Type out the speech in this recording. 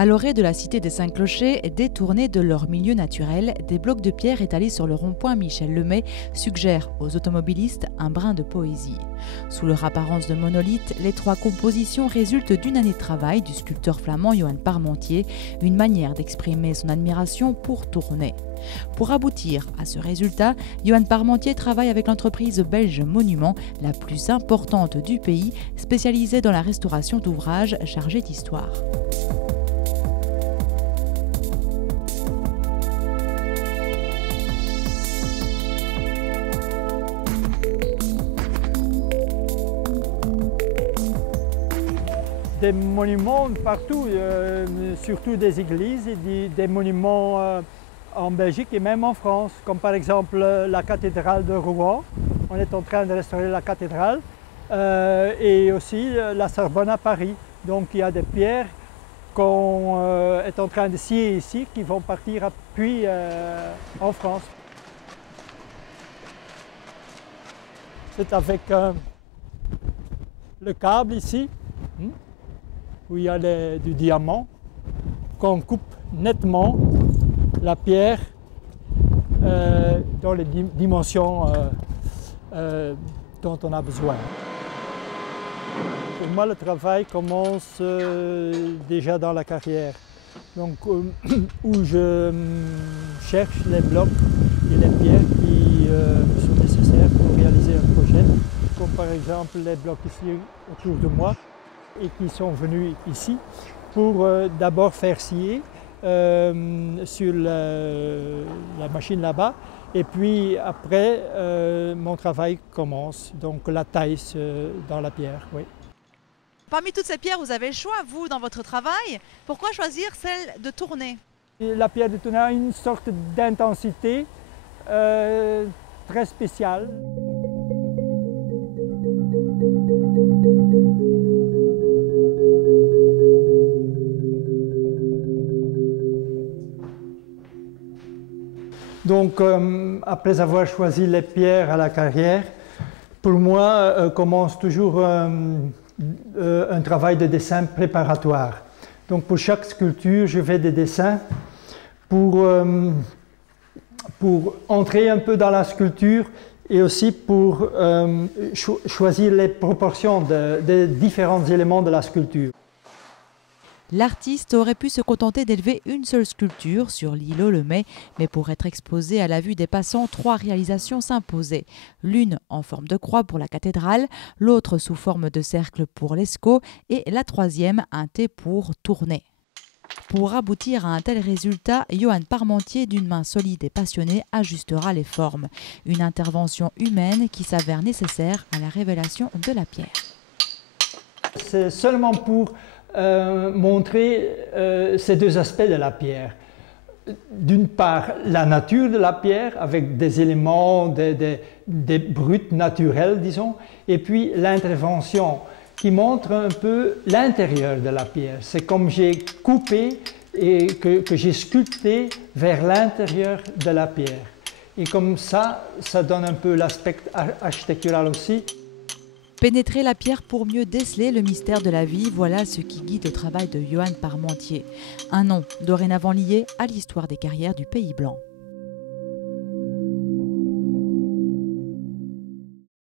À l'orée de la cité des Cinq-Clochers, détournés de leur milieu naturel, des blocs de pierre étalés sur le rond-point Michel Lemay suggèrent aux automobilistes un brin de poésie. Sous leur apparence de monolithe, les trois compositions résultent d'une année de travail du sculpteur flamand Johan Parmentier, une manière d'exprimer son admiration pour Tournai. Pour aboutir à ce résultat, Johan Parmentier travaille avec l'entreprise belge Monument, la plus importante du pays, spécialisée dans la restauration d'ouvrages chargés d'histoire. Des monuments partout, surtout des églises et des monuments en Belgique et même en France, comme par exemple la cathédrale de Rouen. On est en train de restaurer la cathédrale et aussi la Sorbonne à Paris. Donc il y a des pierres qu'on est en train de scier ici qui vont partir puis en France. C'est avec le câble ici, où il y a du diamant, qu'on coupe nettement la pierre dans les dimensions dont on a besoin. Pour moi, le travail commence déjà dans la carrière, donc où je cherche les blocs et les pierres qui sont nécessaires pour réaliser un projet, comme par exemple les blocs ici autour de moi, et qui sont venus ici pour d'abord faire scier sur la machine là-bas, et puis après mon travail commence, donc la taille dans la pierre. Oui. Parmi toutes ces pierres, vous avez le choix, vous, dans votre travail. Pourquoi choisir celle de Tournai? La pierre de Tournai a une sorte d'intensité très spéciale. Donc, après avoir choisi les pierres à la carrière, pour moi, commence toujours un travail de dessin préparatoire. Donc, pour chaque sculpture, je fais des dessins pour entrer un peu dans la sculpture et aussi pour choisir les proportions des différents éléments de la sculpture. L'artiste aurait pu se contenter d'élever une seule sculpture sur l'îlot Lemay, mais pour être exposée à la vue des passants, trois réalisations s'imposaient. L'une en forme de croix pour la cathédrale, l'autre sous forme de cercle pour l'Escaut et la troisième un T pour Tournai. Pour aboutir à un tel résultat, Johan Parmentier, d'une main solide et passionnée, ajustera les formes. Une intervention humaine qui s'avère nécessaire à la révélation de la pierre. C'est seulement pour montrer ces deux aspects de la pierre. D'une part, la nature de la pierre avec des éléments, des brutes naturels, disons, et puis l'intervention qui montre un peu l'intérieur de la pierre. C'est comme j'ai coupé et que j'ai sculpté vers l'intérieur de la pierre. Et comme ça donne un peu l'aspect architectural aussi. Pénétrer la pierre pour mieux déceler le mystère de la vie, voilà ce qui guide le travail de Johan Parmentier. Un nom dorénavant lié à l'histoire des carrières du Pays Blanc.